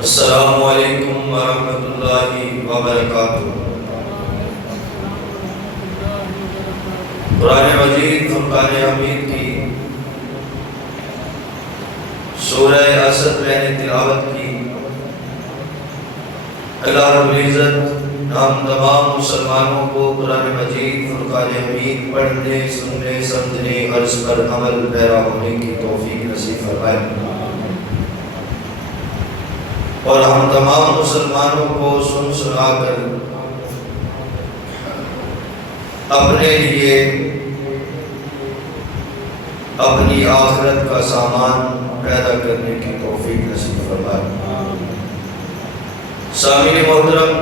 السلام علیکم ورحمۃ اللہ وبرکاتہ۔ قرآن مجید فرقان حمید کی سورہ اسد میں نے تلاوت کی۔ اللہ رب العزت ہم تمام مسلمانوں کو قرآن مجید فرقان حمید پڑھنے، سننے، سمجھنے اور اس پر عمل پیرا ہونے کی توفیق نصیب فرمائے، اور ہم تمام مسلمانوں کو سن سنا کر اپنے لیے اپنی آخرت کا سامان پیدا کرنے کی توفیق نصیب فرمائے۔ سامعین محترم،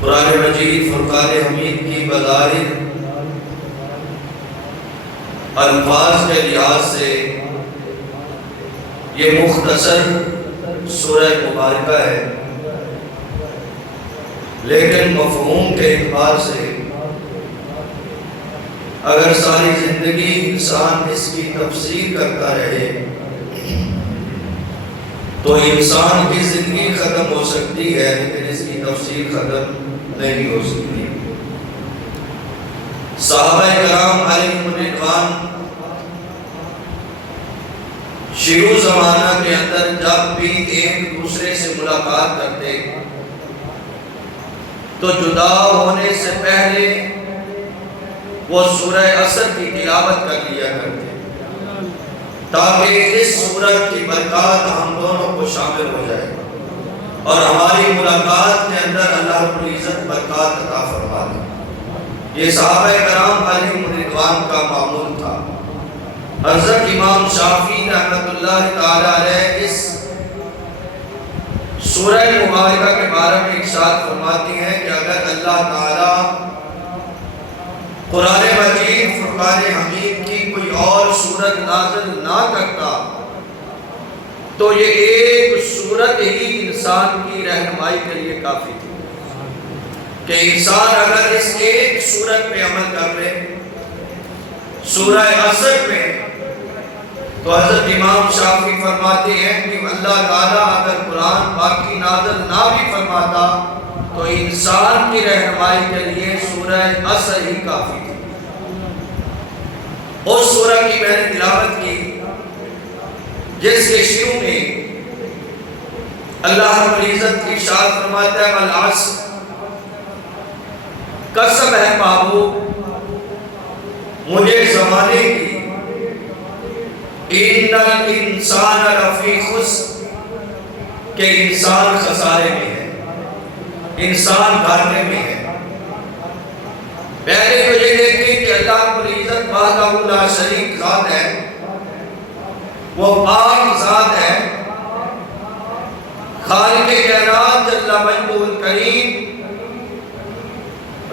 قرآن مجید فرقان حمید کی بظاہر الفاظ کے لحاظ سے یہ مختصر سورہ مبارکہ ہے، لیکن مفہوم کے اعتبار سے اگر ساری زندگی انسان اس کی تفسیر کرتا رہے تو انسان کی زندگی ختم ہو سکتی ہے، لیکن اس کی تفسیر ختم نہیں ہو سکتی۔ صحابہ کرام علیہم رضوان شروع زمانہ کے اندر جب بھی ایک دوسرے سے ملاقات کرتے تو جدا ہونے سے پہلے وہ سورہ اسد کی تلاوت کر لیا کرتے تاکہ اس سورت کی برکات ہم دونوں کو شامل ہو جائے اور ہماری ملاقات کے اندر اللہ رب العزت برکات عطا فرما دے۔ یہ صحابہ کرام علیہم رضوان کا معمول تھا۔ حضرت امام شافعی رحمۃ اللہ تعالی علیہ اس سورہ مبارکہ کے بارے میں ارشاد فرماتی ہیں کہ اگر اللہ تعالی قرآن مجید فرقان حمید کی کوئی اور سورت نازل نہ کرتا تو یہ ایک سورت ہی انسان کی رہنمائی کے لیے کافی تھی کہ انسان اگر اس ایک سورت پہ عمل کر لے، سورہ اسد میں، تو حضرت امام شافعی فرماتے ہیں کہ اللہ تعالیٰ اگر قرآن باقی نازل نہ بھی فرماتا تو انسان کی رہنمائی کے لیے سورہ اسد ہی کافی تھی۔ اس سورہ کی میں نے تلاوت کی جس کے شروع میں اللہ رب العزت کی ارشاد فرماتا ہے والعصر، قسم ہے محبوب مجھے زمانے کی، ان الانسان لفی خسر، کہ انسان خسارے میں ہے، انسان گھاٹے میں ہے۔ پہلے تو یہ دیکھیں کہ اللہ رب العزت وحدہ لا شریک ذات ہے، وہ پاک ذات ہے، خالق کائنات جل مجدہ الکریم،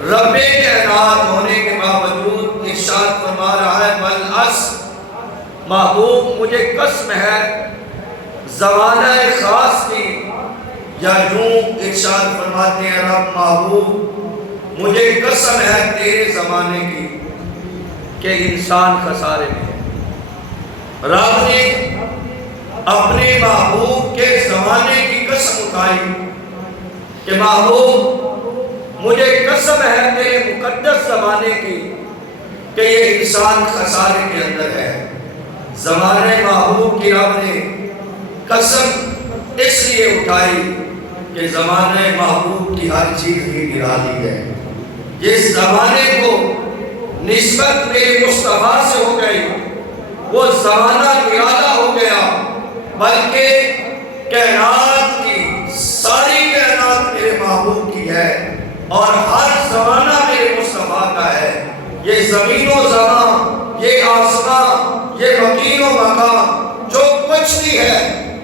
رب کائنات ہونے کے باوجود ارشاد فرما رہا ہے والعصر، محبوب مجھے قسم ہے زمانہ خاص کی، یا یوں ارشاد فرماتے ہیں رب محبوب مجھے قسم ہے تیرے زمانے کی کہ انسان خسارے میں ہے۔ رب نے اپنے محبوب کے زمانے کی قسم اٹھائی کہ محبوب مجھے قسم ہے تیرے مقدس زمانے کی کہ یہ انسان خسارے کے اندر ہے۔ زمانے محبوب کی رب نے قسم اس لیے اٹھائی کہ زمانے محبوب کی ہر چیز ہی نرالی ہے۔ جس زمانے کو نسبت میرے مصطفیٰ سے ہو گئی وہ زمانہ نرالا ہو گیا، بلکہ کائنات کی ساری کائنات میرے محبوب کی ہے اور ہر زمانہ میرے مصطفیٰ کا ہے۔ یہ زمین و زمان، یہ آسمان، یہ مکین و مکان، جو کچھ بھی ہے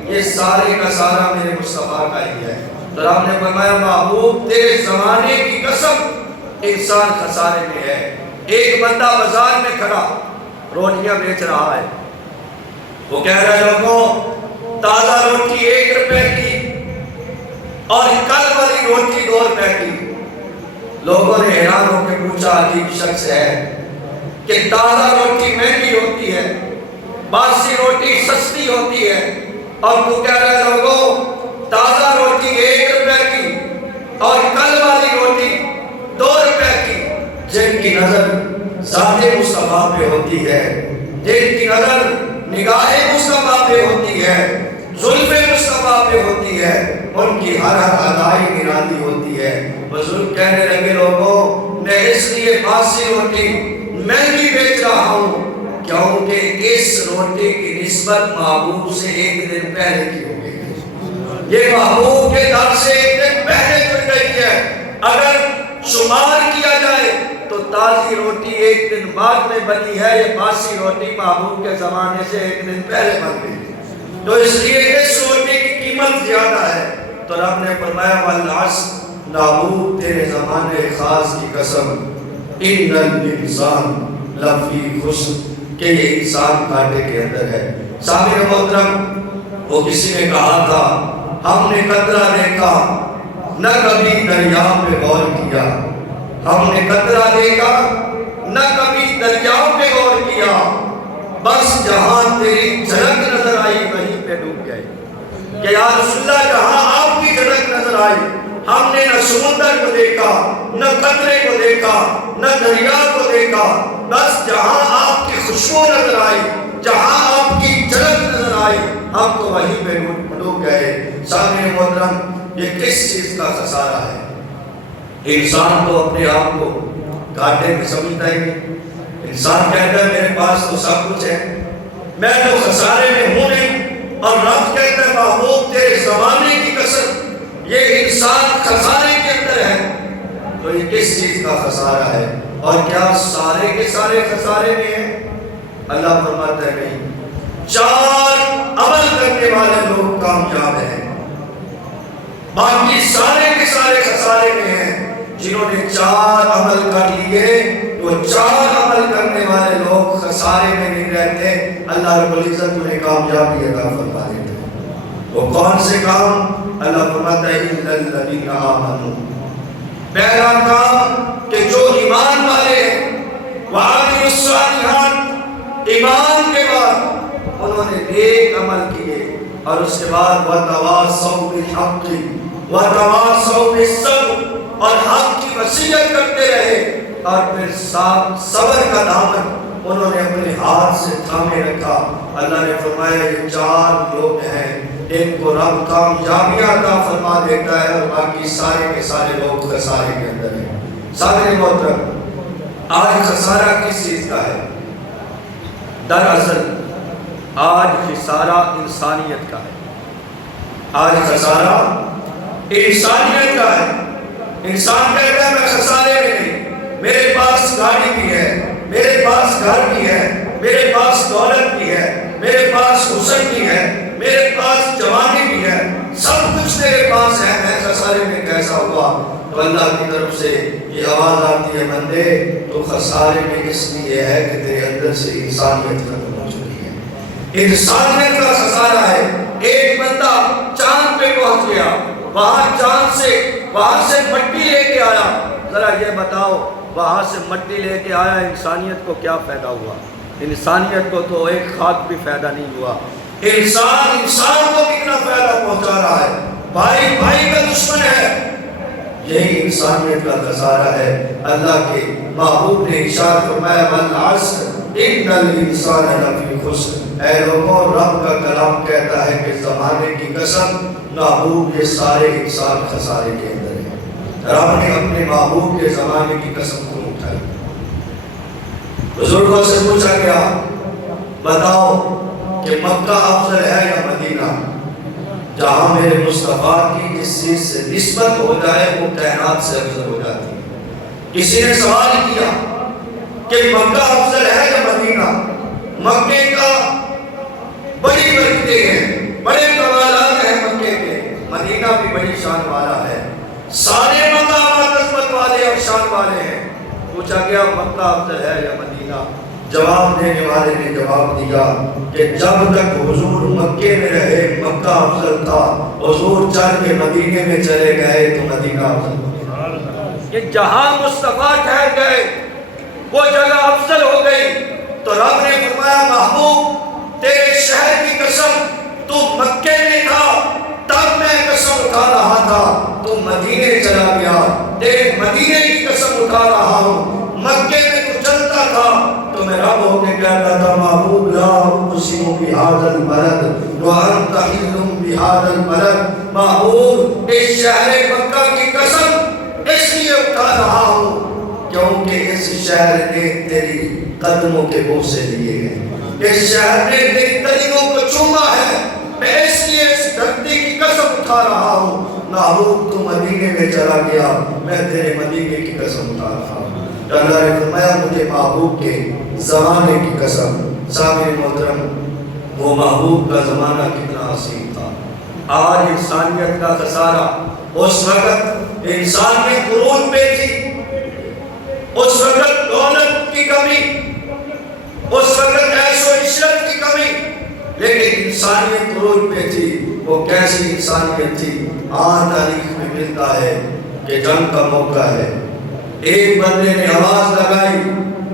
یہ سارے کا سارا میرے مصطفیٰ کا ہی ہے۔ تو رب نے فرمایا محبوب تیرے زمانے کی قسم انسان خسارے میں ہے۔ ایک بندہ بازار میں کھڑا روٹیاں بیچ رہا ہے، وہ کہہ رہا ہے لوگوں تازہ روٹی 1 روپے کی اور کل والی روٹی 2 روپے کی۔ لوگوں نے حیران ہو کے پوچھا عجیب شخص ہے کہ تازہ روٹی مہنگی ہوتی ہے، باسی روٹی سستی ہوتی ہے، اور تو کہہ رہے لوگوں تازہ روٹی 1 روپے کی اور کل والی روٹی 2 روپے کی، جن کی نظر ذات مصطفیٰ پہ ہوتی ہے، جن کی نظر نگاہ مصطفیٰ پہ ہوتی ہے، زلف مصطفیٰ پہ ہوتی ہے، ان کی ہر ادائی نرالی ہوتی ہے۔ بزرگ کہنے لگے لوگوں میں اس لیے باسی روٹی مہنگی بیچ رہا ہوں کیونکہ اس روٹی کی نسبت محبوب سے 1 دن پہلے کی ہو گئی ہے، یہ محبوب کے در سے 1 دن پہلے جڑ گئی ہے۔ اگر شمار کیا جائے تو تازی روٹی 1 دن بعد میں بنی ہے، یہ باسی روٹی محبوب کے زمانے سے 1 دن پہلے بن گئی ہے، تو اس لیے اس روٹی کی قیمت زیادہ ہے۔ تو رب نے فرمایا والعصر، محبوب تیرے زمانے خاص کی قسم، ان الانسان لفی خسر، کہ یہ انسان کانٹے کے اندر ہے۔ سامعین محترم، وہ کسی نے کہا تھا ہم نے قطرہ دیکھا نہ کبھی دریا پہ غور کیا، ہم نے قطرہ دیکھا نہ کبھی دریا پہ غور کیا، بس جہاں تیری جھلک نظر آئی وہیں پہ ڈوب گئے۔ کہ یا رسول اللہ جہاں آپ کی جھلک نظر آئی ہم نے نہ سمندر کو دیکھا، نہ قطرے کو دیکھا، نہ دریا کو دیکھا، بس جہاں آپ کی خوشبو نظر آئی، جہاں آپ کی جھلک نظر آئی ہم تو وہیں پہ ڈوب گئے۔ سامعین محترم، یہ کس چیز کا خسارہ ہے؟ انسان تو اپنے آپ کو گھاٹے میں سمجھتا ہی نہیں، انسان کہتا ہے میرے پاس تو سب کچھ ہے، میں تو خسارے میں ہوں نہیں، اور رب کہتا ہے محبوب تیرے زمانے کی قسم یہ انسان خسارے کے اندر ہے۔ تو یہ کس چیز کا خسارہ ہے؟ اور کیا سارے کے سارے خسارے میں ہیں؟ اللہ فرماتا ہے نہیں، 4 عمل کرنے والے لوگ کامیاب ہیں، باقی سارے کے سارے خسارے میں ہیں۔ جنہوں نے 4 عمل کر لیے تو 4 عمل کرنے والے لوگ خسارے میں نہیں رہتے، اللہ رب العزت انہیں کامیابی عطا فرما دیتے ہیں۔ وہ کون سے کام؟ اللہ فرماتا ہے اِلَّا الَّذِينَ آمَنُوا، پہلا کام کہ جو ایمان والے ہیں، وَعَمِلُوا الصَّالِحَاتِ، ایمان کے بعد انہوں نے نیک عمل کیے، اور اس کے بعد وَتَوَاصَوْا بِالْحَقِّ وَتَوَاصَوْا بِالصَّبْرِ، اور حق کی وصیت کرتے رہے، اور پھر صبر کا دامن انہوں نے اپنے ہاتھ سے تھامے رکھا۔ اللہ نے فرمایا یہ 4 لوگ ہیں ان کو رب کامیابی عطا فرما دیتا ہے، اور باقی سارے کے سارے لوگ خسارے کے اندر ہیں۔ سامعین محترم، آج خسارہ کس چیز کا ہے؟ دراصل آج خسارہ انسانیت کا ہے، آج خسارہ انسانیت کا ہے۔ انسان کہتا ہے میں خسارے میں نہیں، میرے پاس گاڑی بھی ہے، میرے پاس گھر بھی ہے، میرے پاس دولت بھی ہے، میرے پاس حسن بھی ہے، میرے پاس جوانی بھی ہے، سب کچھ میرے پاس ہے، میں خسارے میں کیسا ہوا؟ تو اللہ کی طرف سے یہ آواز آتی ہے بندے تو خسارے میں اس لیے ہے کہ تیرے اندر سے انسانیت ختم ہو چکی ہے۔ انسانیت کا خسارہ ہے۔ ایک بندہ چاند پہ پہنچ گیا، وہاں سے مٹی لے کے آیا، ذرا یہ بتاؤ وہاں سے مٹی لے کے آیا، انسانیت کو کیا فائدہ ہوا؟ انسانیت کو تو ایک خاک بھی فائدہ نہیں ہوا۔ انسان کو کتنا فائدہ پہنچا رہا ہے، بھائی بھائی کا دشمن ہے، یہی انسانیت کا خسارہ ہے۔ اللہ کے محبوب نے ارشاد فرمایا والعصر ان الانسان لفی خسر، اے لوگوں رب کا کلام کہتا ہے کہ زمانے کی قسم محبوب یہ سارے انسان خسارے کے اندر ہیں۔ رب نے اپنے محبوب کے زمانے کی قسم کو اٹھائی۔ بزرگوں سے پوچھا گیا بتاؤ کہ مکہ افضل ہے یا مدینہ؟ جہاں میرے مصطفیٰ کی جس چیز سے نسبت ہو جائے وہ کائنات سے افضل ہو جاتی ہے۔ کسی نے سوال کیا کہ مکہ افضل ہے یا مدینہ؟ مکے کا بڑی برکتیں ہیں، بڑے کمالات ہیں مکے کے، مدینہ بھی بڑی شان والا ہے، سارے مقامات عظمت والے اور شان والے ہیں۔ پوچھا گیا مکہ افضل ہے یا مدینہ؟ جواب دینے والے نے جواب دیا کہ جب تک حضور مکے میں رہے مکہ افضل تھا، حضور چل کے مدینے میں چلے گئے تو مدینہ افضل تھا۔ کہ جہاں مصطفیٰ ٹھہر گئے وہ جگہ افضل ہو گئی۔ تو رب نے فرمایا محبوب تیرے شہر کی قسم تو مکے میں تھا تب میں قسم اٹھا رہا تھا، تو مدینے چلا گیا تیرے مدینے کی قسم اٹھا رہا ہوں۔ مکے میں تو چلتا تھا تو میں رب ہو کے کہتا تھا معبود لا اقسم بہذا البلد وانت حل بہذا البلد، معبود اس شہر مکہ کی قسم اس لیے اٹھا رہا ہوں کیونکہ اس شہر نے تیری قدموں کے بوسے لیے ہیں، اس شہر نے تیری قدموں کو چوما ہے، میں اس لیے اس دھرتی کی قسم اٹھا رہا ہوں۔ معبود تو مدینے میں چلا گیا، میں تیرے مدینے کی قسم اٹھا رہا ہوں۔ اللہ نے فرمایا مجھے محبوب کے زمانے کی قسم۔ سامعین محترم، وہ محبوب کا زمانہ کتنا حسین تھا۔ آج انسانیت کا خسارہ، اس وقت انسان میں قرون پہ تھی، اس وقت دولت کی کمی، اس وقت عیش و عشرت کی کمی، لیکن انسانیت قرون پہ تھی۔ وہ کیسی انسانیت تھی؟ آج تاریخ میں ملتا ہے کہ جنگ کا موقع ہے، ایک بندے نے آواز لگائی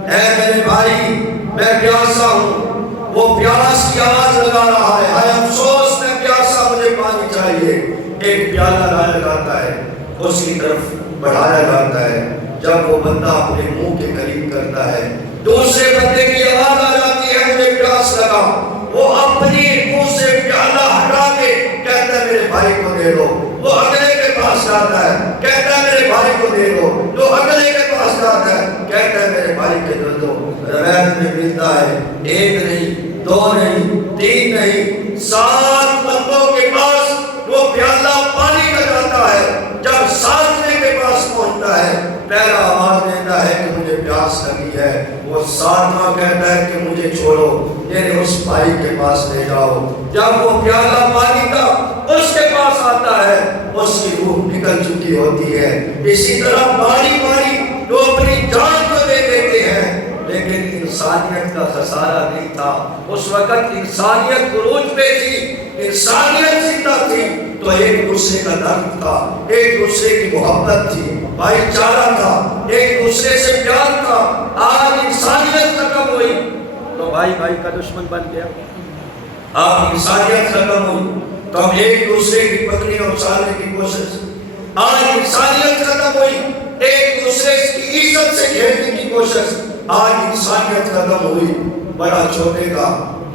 اے میرے بھائی میں پیاسا ہوں، وہ پیاس کی آواز لگا رہا ہے، اے افسوس میں پیاسا مجھے پانی چاہیے۔ ایک پیالہ لایا جاتا ہے، اس کی طرف بڑھایا جاتا ہے، جب وہ بندہ اپنے منہ کے قریب کرتا ہے دوسرے بندے کی آواز آ جاتی ہے مجھے پیاس لگا، وہ اپنی منہ سے پیالہ ہٹا کے کہتا ہے میرے بھائی کو دے دو، وہ اگلے کے پاس جاتا ہے کہتا ہے میرے بھائی کو دے دو، جو اگلے کے پاس جاتا ہے کہتا ہے میرے بھائی کے دے دو۔ روایت میں ملتا ہے ایک نہیں، دو نہیں، تین نہیں، 7 بندوں کے پاس وہ پیالہ پانی کا جاتا ہے۔ جب 7ویں کے پاس پہنچتا ہے پہلا آواز دیتا ہے کہ مجھے پیاس لگی ہے، وہ 7واں کہتا ہے کہ مجھے چھوڑو، میرے اس بھائی کے پاس لے جاؤ۔ جب وہ پیالہ پانی کا اس کے پاس آتا ہے اس کی روح نکل چکی ہوتی ہے۔ اسی طرح باری باری لوگ اپنی جان کو دے دیتے ہیں، لیکن انسانیت کا خسارہ نہیں تھا۔ اس وقت انسانیت عروج پہ تھی، انسانیت زندہ تھی، تو ایک دوسرے کا درد تھا، ایک دوسرے کی محبت تھی، بھائی چارہ تھا، ایک دوسرے سے پیار تھا۔ آج انسانیت ختم ہوئی تو بھائی بھائی کا دشمن بن گیا۔ آج انسانیت ختم ہوئی تو ہم ایک دوسرے کی پکڑی اور اچھالنے کی کوشش، آج انسانیت ختم ہوئی ایک دوسرے کی عزت سے کھیلنے کی کوشش، آج انسانیت ختم ہوئی بڑا چھوٹے کا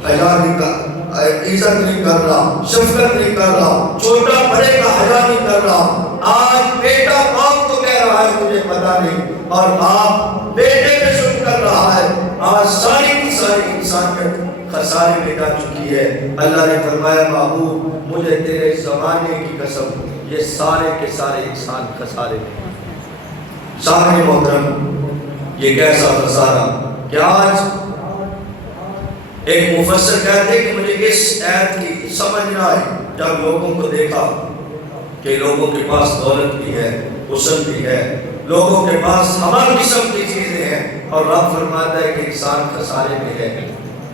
حیا نہیں کر، عزت نہیں کر رہا، شفقت نہیں کر رہا، چھوٹا بڑے کا حیا نہیں کر رہا۔ آج بیٹا باپ کو کہہ رہا ہے مجھے پتا نہیں، اور باپ بیٹے پہ ظلم کر رہا ہے۔ آج ساری کی ساری انسانیت خسارے میں جا چکی ہے۔ اللہ نے فرمایا محبوب مجھے تیرے زمانے کی قسم یہ سارے کے سارے انسان خسارے میں۔ سامنے محترم، یہ کیسا خسارہ کہ آج ایک مفسر کہتے ہیں کہ مجھے اس آیت کی سمجھ نہ آئی جب لوگوں کو دیکھا کہ لوگوں کے پاس دولت بھی ہے، حسن بھی ہے، لوگوں کے پاس ہر قسم کی چیزیں ہیں، اور رب فرماتا ہے کہ انسان خسارے میں ہے۔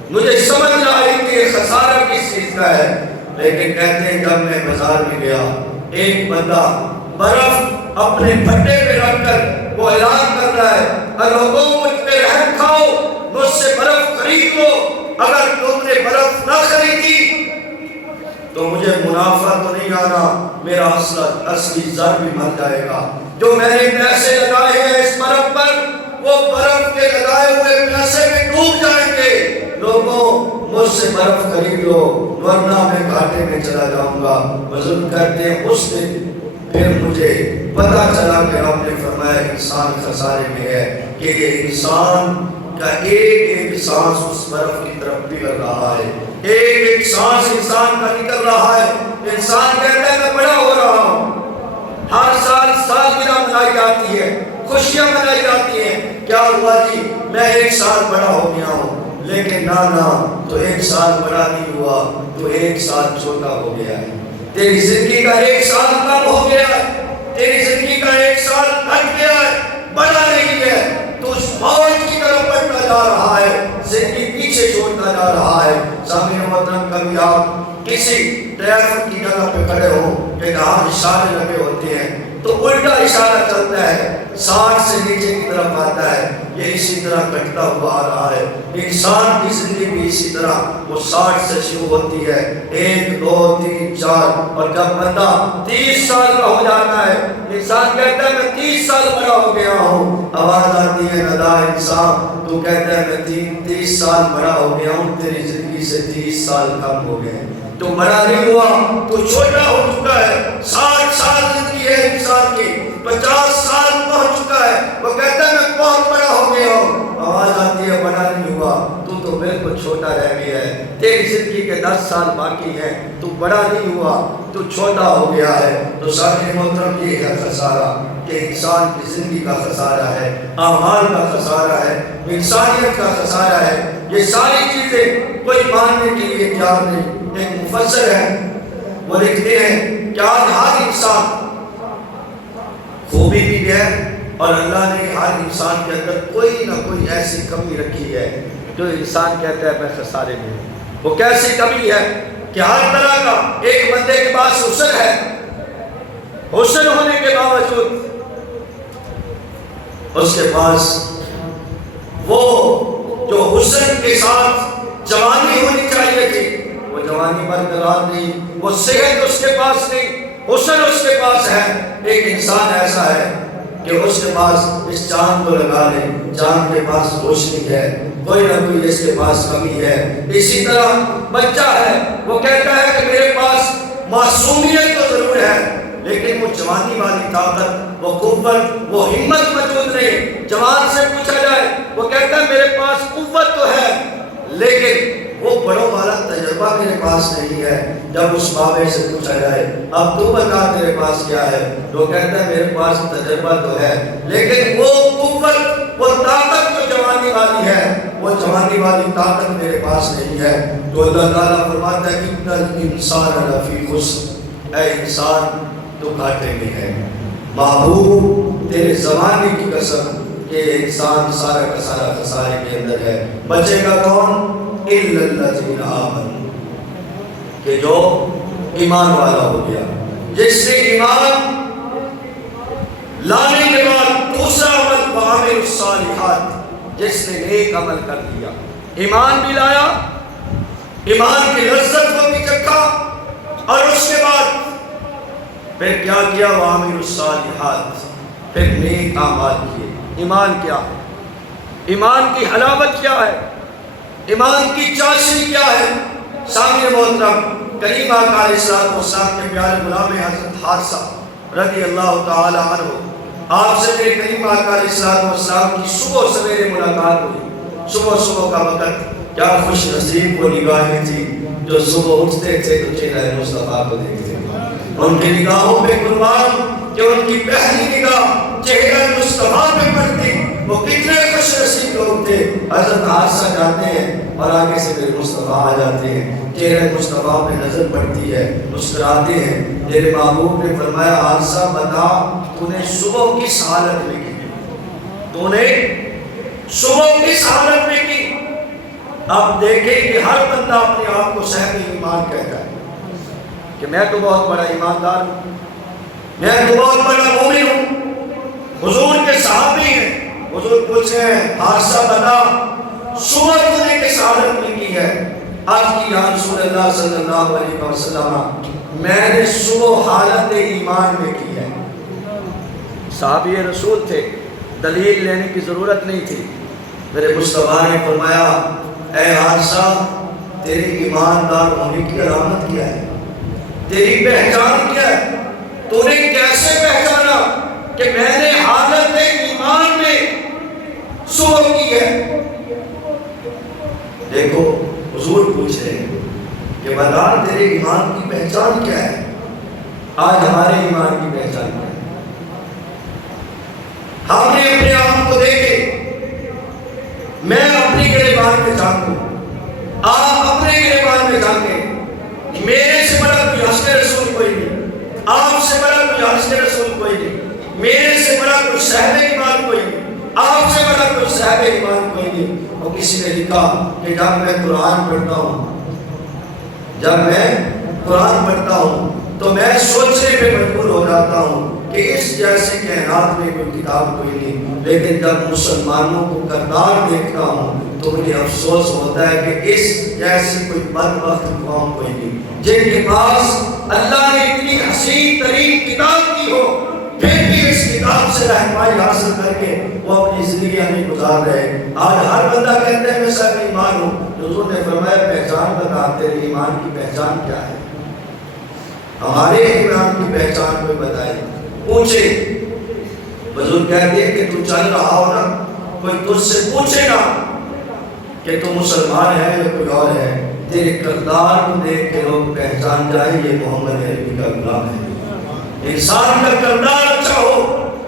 مجھے سمجھ نہ آئی کہ یہ خسارہ کس چیز کا ہے، لیکن کہتے ہیں جب میں بازار میں گیا ایک بندہ برف اپنے پھٹے پہ رکھ کر وہ اعلان کر رہا ہے اے لوگوں مجھ پہ رحم کھاؤ، مجھ سے برف خرید لو، اگر تم نے برف نہ خریدی تو مجھے منافع تو نہیں آنا، میرا اصلی زر بھی مر جائے گا۔ جو میں نے پیسے لگائے ہیں اس برف پر وہ برف کے لگائے ہوئے پیسے میں ڈوب جائیں گے، لوگوں مجھ سے برف خرید لو ورنہ میں گھاٹے میں چلا جاؤں گا۔ بزرگ کہتے ہیں اس دن پھر مجھے پتا چلا کہ آپ نے فرمایا انسان خسارے میں ہے کہ یہ انسان کا ایک ایک سانس اس برف کی طرف پگھل رہا ہے، ایک ایک سانس انسان کا نکل رہا ہے۔ انسان کہتا ہے میں بڑا ہو رہا ہوں، ہر سال سالگرہ منائی جاتی ہے، خوشیاں منائی جاتی ہیں، کیا ہوا جی میں 1 سال بڑا ہو گیا ہوں، لیکن نہ تو 1 سال بڑا نہیں ہوا، تو 1 سال چھوٹا ہو گیا ہے۔ تیری زندگی کا 1 سال کم ہو گیا ہے، تیری زندگی کا 1 سال گھٹ گیا ہے، بڑا نہیں ہے، تو اس موت کی طرف بڑھتا جا رہا ہے، زندگی پیچھے چھوڑتا جا رہا ہے۔ سامعین محترم، کبھی آپ کسی ٹریفک کی جگہ پہ کھڑے ہو کہ جہاں اشارے لگے ہوتے ہیں تو الٹا اشارہ چلتا ہے، 60 سے نیچے کی طرف آتا ہے، یہ اسی طرح کٹتا ہوا آ رہا ہے۔ انسان کی زندگی بھی اسی طرح وہ 60 سے شروع ہوتی ہے، 1 2 3 4، اور جب بندہ 30 سال کا ہو جاتا ہے، انسان کہتا ہے میں 30 سال بڑا ہو گیا ہوں، آواز آتی ہے ندا انسان، تو کہتا ہے میں 30 سال بڑا ہو گیا ہوں، تیری زندگی سے 30 سال کم ہو گئے، تو بڑا نہیں ہوا، تو چھوٹا ہو چکا ہے۔ 60 سال زندگی ہے انسان کی، 50 سال پہنچ چکا ہے، وہ کہتا ہے میں بہت بڑا ہو گیا ہوں، آواز آتی ہے بڑا نہیں ہوا، تو بالکل چھوٹا رہ گیا ہے، تیری زندگی کے 10 سال باقی ہیں، تو بڑا نہیں ہوا، تو چھوٹا ہو گیا ہے۔ تو سامعین محترم، یہ ہے خسارہ کہ انسان کی زندگی کا خسارہ ہے، اعمال کا خسارہ ہے، انسانیت کا خسارہ ہے۔ یہ ساری چیزیں کوئی ماننے کے لیے تیار نہیں۔ ایک مفسر ہے، وہ لکھتے ہیں کہ آج ہر انسان خوبی بھی ہے، اور اللہ نے ہر انسان کے اندر کوئی نہ کوئی ایسی کمی رکھی ہے جو انسان کہتا ہے میں خسارے میں ہوں۔ وہ کیسی کمی ہے کہ ہر طرح کا ایک بندے کے پاس حسن ہے، حسن ہونے کے باوجود اس کے پاس وہ جو حسن کے ساتھ جوانی ہونی چاہیے تھی، وہ جوانی برقرار نہیں، وہ صحت اس کے پاس نہیں، حسن اس کے پاس ہے۔ ایک انسان ایسا ہے کہ اس کے پاس اس چاند کو لگا لے، چاند کے پاس روشنی ہے، کوئی نہ کوئی اس کے پاس کمی ہے۔ اسی طرح بچہ ہے، وہ کہتا ہے کہ میرے پاس معصومیت تو ضرور ہے، لیکن وہ جوانی والی طاقت، وہ قوت، وہ ہمت موجود نہیں۔ جوان سے پوچھا جائے، وہ کہتا ہے میرے پاس قوت تو ہے، لیکن وہ بڑوں والا تجربہ میرے پاس نہیں ہے۔ جب اس بابے سے پوچھا جائے اب تو بتا تیرے پاس کیا ہے، تو کہتا ہے میرے پاس تجربہ تو ہے، لیکن وہ قوت، وہ طاقت جو جوانی والی ہے، وہ جوانی والی طاقت میرے پاس نہیں ہے۔ تو اللہ تعالیٰ فرماتا ہے کہ انسان لفی خسر، اے انسان تو گھاٹے میں ہے۔ محبوب تیرے زمانے کی قسم کہ انسان سارا کا سارا خسارے کے اندر ہے۔ بچے گا کون؟ اِلَّا الَّذِينَ آمَنُوا، کہ جو ایمان والا ہو گیا، جس سے ایمان لانے کے بعد دوسرا عمل وَعَمِلُوا الصَّالِحَاتِ، جس نے نیک عمل کر لیا، ایمان بھی لایا، ایمان کی لذت کو بھی چکھا، اور اس کے بعد پھر کیا کیا؟ وَعَمِلُوا الصَّالِحَاتِ، پھر نیک اعمال کیے۔ ایمان کیا ہے؟ ایمان کی حلاوت کیا ہے؟ ایمان کی چاشنی کیا ہے؟ سامعین محترم، کریم آقا علیہ السلام کے پیارے غلام حضرت حارثہ رضی اللہ تعالی عنہ، آپ سے میرے کریم آقا علیہ السلام کی صبح سویرے ملاقات ہوئی۔ صبح کا وقت کیا خوش نصیب وہ نگاہیں تھی جو صبح اٹھتے تھے تو چہرہ مصطفیٰ کو دیکھتے تھے۔ ان کی نگاہوں پہ قربان کہ ان کی پہلی نگاہ چہرہ مصطفیٰ پہ پڑتی، وہ کتنے خوش نصیب لوگ تھے۔ حضرت حارثہ جاتے ہیں اور آگے سے میرے مصطفیٰ آ جاتے ہیں، چہرہ مصطفیٰ پہ نظر پڑتی ہے، مسکراتے ہیں۔ میرے محبوب نے فرمایا حارثہ بتا تو نے صبح کس حالت میں کی؟ تو نے صبح کس حالت میں کی؟ اب دیکھیں کہ ہر بندہ اپنے آپ کو صاحب ایمان کہتا ہے کہ میں تو بہت بڑا ایماندار ہوں، میں تو بہت بڑا مومن ہوں۔ حضور کے صحابی ہیں، حضور پوچھے ہیں حارثہ بتا صبح تو نے کس حالت میں کی ہے؟ آج کی یا رسول اللہ صلی اللہ علیہ وسلم میں نے صبح حالت ایمان میں کی ہے۔ صحابی رسول تھے، دلیل لینے کی ضرورت نہیں تھی۔ میرے مصطفیٰ نے فرمایا اے حارثہ تیری ایماندار ہونے کی علامت کیا ہے؟ تیری پہچان کیا ہے؟ تو نے کیسے پہچانا کہ میں نے حالت ایمان میں صبح کی ہے؟ دیکھو حضور پوچھ رہے ہیں کہ بتا تیرے ایمان کی پہچان کیا ہے؟ آج ہمارے ایمان کی پہچان کیا ہے؟ ہم نے اپنے آپ کو دیکھے، میں اپنی گریبان میں جھانکوں، آپ اپنے گریبان میں جھانکیں۔ میرے سے بڑا کوئی عاشق رسول کوئی نہیں، آپ سے بڑا کوئی عاشق رسول کوئی نہیں، میرے سے بڑا کوئی صاحب ایمان کوئی نہیں، آپ سے بڑا کوئی صاحب ایمان کوئی نہیں۔ اور کسی نے لکھا کہ جب میں قرآن پڑھتا ہوں تو میں سوچنے پہ مجبور ہو جاتا ہوں کہ اس جیسے کائنات میں کوئی کتاب کوئی نہیں، لیکن جب مسلمانوں کو کردار دیکھتا ہوں تو مجھے افسوس ہوتا ہے کہ اس جیسی کوئی بدبخت قوم کوئی نہیں، جن کے پاس اللہ نے اتنی حسین ترین کتاب کی ہو، پھر بھی اس کتاب سے رہنمائی حاصل کر کے وہ اپنی زندگی نہیں گزار رہے۔ آج ہر بندہ کہتا ہے میں سب ایمان ہوں، حضور نے فرمایا پہچان بتا، تیرے ایمان کی پہچان کیا ہے؟ ہمارے ایمان کی پہچان کوئی بتائے، پوچھے۔ بزرگ کہتے ہیں کہ تو چل رہا ہو نا، کوئی تجھ سے پوچھے گا کہ تو مسلمان ہے یا کوئی اور ہے، تیرے کردار کو دیکھ کے لوگ پہچان جائیں یہ محمد عربی کا غلام ہے۔ انسان کا کردار اچھا ہو،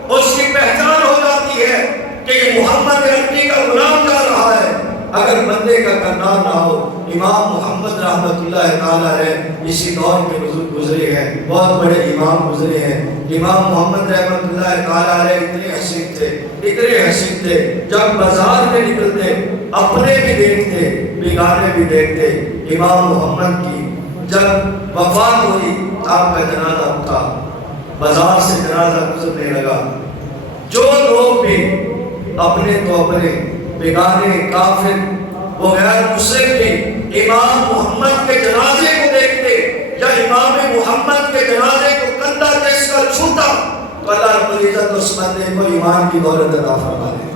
اس کی پہچان ہو جاتی ہے کہ یہ محمد عربی کا غلام جا رہا ہے۔ اگر بندے کا کردار نہ ہو، امام محمد رحمت اللہ تعالیٰ ہے، اسی دور کے بزرگ گزرے ہیں، بہت بڑے امام گزرے ہیں۔ امام محمد رحمت اللہ تعالیٰ علیہ اتنے حسین تھے، اتنے حسین تھے، جب بازار میں نکلتے اپنے بھی دیکھتے بیگانے بھی دیکھتے۔ امام محمد کی جب وفات ہوئی، آپ کا جنازہ اٹھا، بازار سے جنازہ گزرنے لگا، جو لوگ بھی اپنے تو اپنے بیگانے کافر وہ غیر مسلم بھی امام محمد کے جنازے کو دیکھتے یا امام محمد کے جنازے کو کندھا کس کا چھوٹا تو اللہ رب العزت اس بندے کو ایمان کی دولت عطا فرما دے۔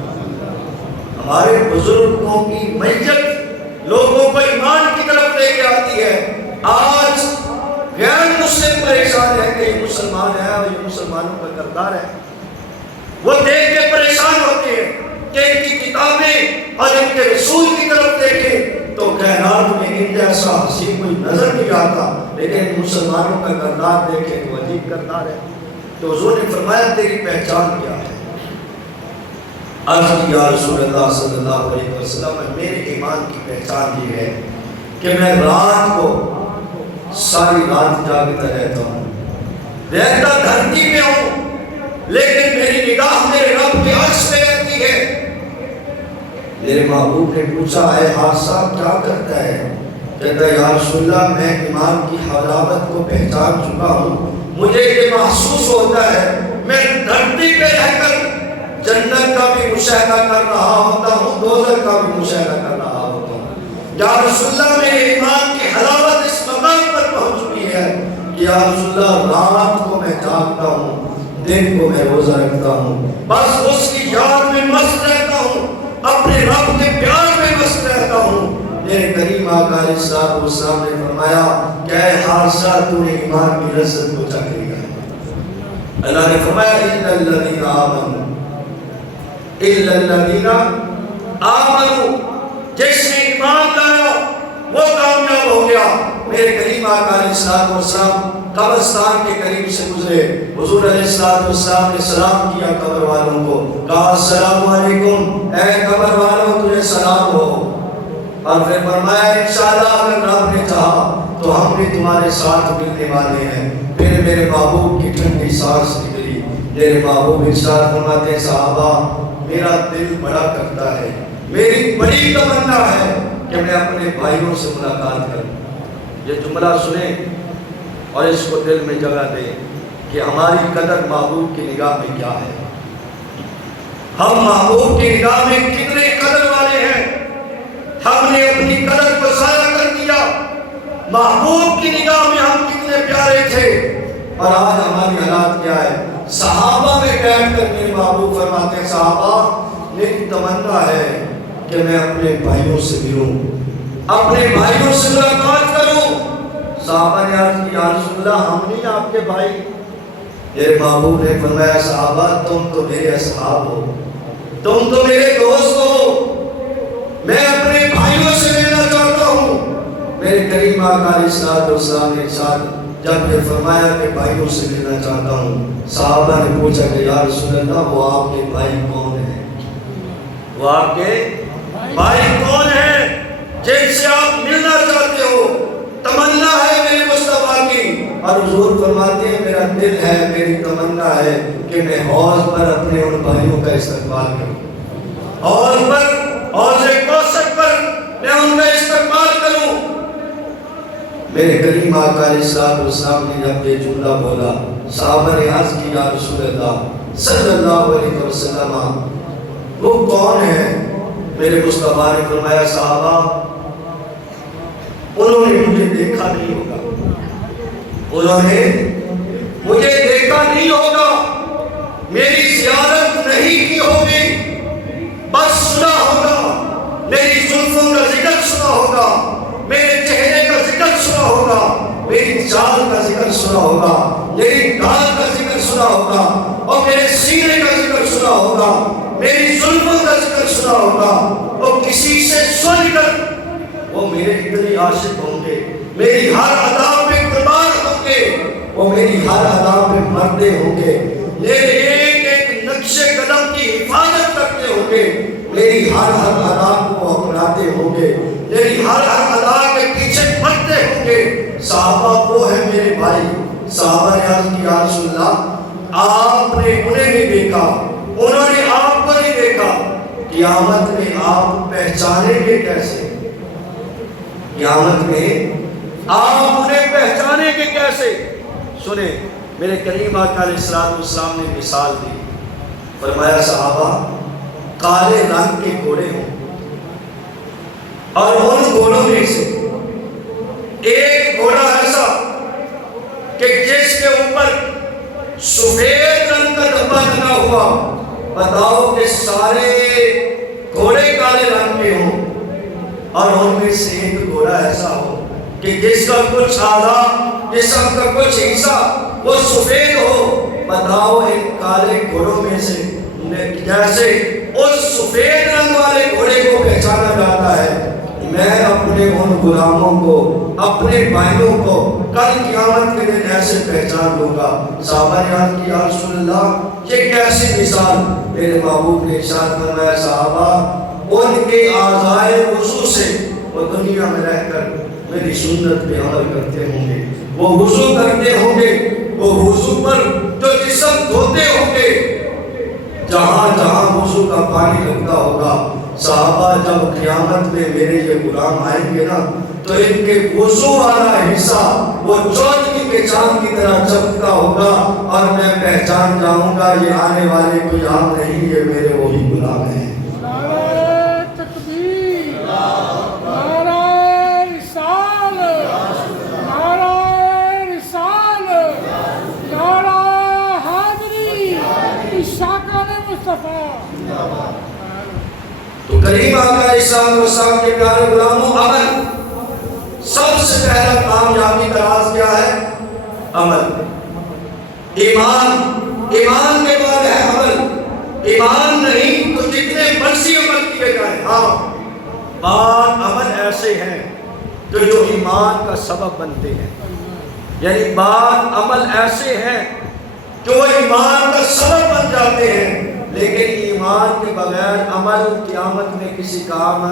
ہمارے بزرگوں کی میت لوگوں کو ایمان کی طرف لے کے آتی ہے۔ آج غیر مسلم پریشان ہے کہ یہ مسلمان ہے اور یہ مسلمانوں کا کردار ہے، وہ دیکھ کے پریشان ہوتے ہیں کہ ان کی کتابیں اور ان کے رسول کی طرف دیکھیں تو کائنات میں ان جیسا حسین کوئی نظر نہیں آتا، لیکن مسلمانوں کا کردار دیکھیں تو عجیب کردار ہے۔ تو حضور نے فرمایا تیری پہچان کیا ہے؟ عرض کی یا رسول اللہ صلی اللہ علیہ وسلم، میرے ایمان کی پہچان یہ ہے کہ میں رات کو ساری رات جاگتا رہتا ہوں، رہتا دھرتی میں ہوں، لیکن میری نگاہ میرے رب کے عرش پہ رہتی ہے۔ میرے محبوب نے پوچھا ہے حادثہ کیا کرتا ہے؟ کہتا ہے یا رسول اللہ میں ایمان کی حلاوت کو پہچان چکا ہوں، مجھے یہ محسوس ہوتا ہے میں دھرتی پہ رہ کر جنت کا بھی مشاہدہ کر رہا ہوتا ہوں، دوزخ کا بھی مشاہدہ کر رہا ہوتا ہوں۔ یا رسول اللہ میرے ایمان کی حلاوت اس مقام پر پہنچ چکی ہے کہ یا رسول اللہ رات کو میں جاگتا ہوں، دن کو میں روزہ رکھتا ہوں، بس اس کی یاد میں مست رہتا ہوں، اپنے رب کے پیار میں مست رہتا ہوں۔ میرے کریم آقا علیہ السلام نے فرمایا کہ اے حادثہ تو نے ایمان کی لذت کو چکھ لیا۔ اللہ نے فرمایا اِلَّا الَّذِينَ آمَنُوا، اِلَّا الَّذِينَ آمَنُوا، جس نے ایمان لایا وہ کامیاب ہو گیا۔ میرے کریم آقا علیہ السلام قبرستان کے قریب سے گزرے، حضور علیہ السلام نے سلام کیا قبر والوں کو، کہا السلام علیکم، اے قبر والوں تجھے سلام ہو، اور پھر فرمایا انشاءاللہ اگر رب نے چاہا تو ہم بھی تمہارے ساتھ ملنے والے ہیں۔ پھر میرے محبوب کی ٹھنڈی سانس نکلی، میرے محبوب ارشاد فرماتے ہیں صحابہ میرا دل بڑا کرتا ہے، میری بڑی تمنا ہے کہ میں اپنے بھائیوں سے ملاقات کروں۔ یہ جملہ سنیں اور اس کو دل میں جگہ دیں کہ ہماری قدر محبوب کی نگاہ میں کیا ہے، ہم محبوب کی نگاہ میں کتنے قدر والے ہیں۔ ہم نے اپنی قدر کو ضائع کر دیا، محبوب کی نگاہ میں ہم کتنے پیارے تھے، اور آج ہماری حالات کیا ہے۔ صحابہ میں بیٹھ کر میرے محبوب فرماتے ہیں صحابہ میری تمنا ہے کہ میں اپنے بھائیوں سے ملوں، اپنے بھائیوں سے ملاقات کروں۔ صحابہ نے عرض کی یا رسول اللہ ہم نہیں آپ کے بھائی؟ میرے محبوب نے فرمایا صحابہ تم تو میرے اصحاب ہو، تم تو میرے دوست ہو، میں اپنے بھائیوں سے ملنا چاہتا ہوں۔ میرے کریم آقا علیہ السلام نے ارشاد جب یہ فرمایا کہ بھائیوں سے ملنا چاہتا ہوں، صحابہ نے پوچھا کہ یا رسول اللہ وہ آپ کے بھائی کون ہیں؟ وہ آپ کے بھائی کون ہیں جن سے آپ ملنا چاہتے ہو؟ تمنا ہے میرے مصطفیٰ کی، اور حضور فرماتے ہیں میرا دل ہے، میری تمنا ہے کہ میں حوض پر اپنے ان بھائیوں کا استقبال کروں، حوض پر، حوض کوثر پر میں ان کا استقبال کروں۔ میرے کریم آقا علیہ السلام نے جب یہ جملہ بولا، صحابہ نے عرض کی یا رسول اللہ صلی اللہ علیہ وسلم وہ کون ہے؟ میرے مصطفیٰ نے فرمایا صحابہ انہوں نے مجھے دیکھا نہیں ہوگا، انہوں نے مجھے دیکھا نہیں ہوگا، میری زیارت نہیں کی ہوگی، بس سنا ہوگا، میری زلفوں کا ذکر سنا ہوگا، میرے چہرے کا ذکر سنا ہوگا، میری چال کا ذکر سنا ہوگا، میری ڈال کا ذکر سنا ہوگا، اور میرے سینے کا ذکر سنا ہوگا، میری زلفوں کا ذکر سنا ہوگا، اور کسی سے سن کر وہ میرے اتنے عاشق ہوں گے، میری ہر ادا پہ قربان ہوں گے، وہ میری ہر ادا پہ مرتے ہوں گے، میرے ایک ایک نقش قدم کی حفاظت کرتے ہوں گے، میری ہر ادا کو اپناتے ہوں گے، میری ہر ادا کے پیچھے پڑتے ہوں گے۔ صحابہ وہ ہے میرے بھائی۔ صحابہ نے عرض کی یا رسول اللہ آپ نے انہیں نہیں دیکھا، انہوں نے آپ کو نہیں دیکھا، قیامت میں آپ پہچانیں گے کیسے؟ قیامت میں آپ انہیں پہچانیں گے کیسے؟ سنیں میرے کریم آقا علیہ السلام نے مثال دی، فرمایا صحابہ کالے رنگ کے گھوڑے ہوں اور ان گھوڑوں میں سے ایک گھوڑا ایسا کہ جس کے اوپر سفید رنگ کا دھبا لگا ہوا، بتاؤ کہ سارے گھوڑے کالے رنگ کے ہوں، اور ان میں سے ایک گھوڑا ایسا ہو کہ جس کا کچھ آدھا جسم کا کچھ حصہ وہ سفید ہو، بتاؤ ان کالے گھوڑوں میں سے جیسے اس سفید رنگ والے گھوڑے کو پہچانا جاتا ہے، میں اپنے ان غلاموں کو اپنے بھائیوں کو کل قیامت کے دن ایسے پہچان لوں گا۔ صحابہ نے عرض کی یا رسول اللہ یہ کیسی مثال؟ میرے محبوب نے ارشاد فرمایا صحابہ ان کے اعضائے وضو سے وہ دنیا میں رہ کر میری سنت پہ عمل کرتے ہوں گے، وہ وضو کرتے ہوں گے، وہ وضو پر جو جسم دھوتے ہوں گے، جہاں جہاں وضو کا پانی لگتا ہوگا، صحابہ جب قیامت میں میرے یہ غلام آئیں گے نا تو ان کے وضو والا حصہ وہ چودھری کے چاند کی طرح چمکتا ہوگا، اور میں پہچان جاؤں گا یہ آنے والے کوئی عام نہیں، یہ میرے وہی غلام ہیں۔ تو کریم آقا علیہ السلام کے پیارے غلاموں عمل، سب سے پہلا کامیابی کا راز کیا ہے؟ عمل۔ ایمان کے بعد ہے عمل۔ ایمان نہیں تو جتنے مرضی عمل کیے جائیں، ہاں بعض عمل ایسے ہیں جو ایمان کا سبب بنتے ہیں، یعنی بعض عمل ایسے ہیں جو ایمان کا سبب بن جاتے ہیں، لیکن ایمان کے بغیر عمل قیامت میں کسی کام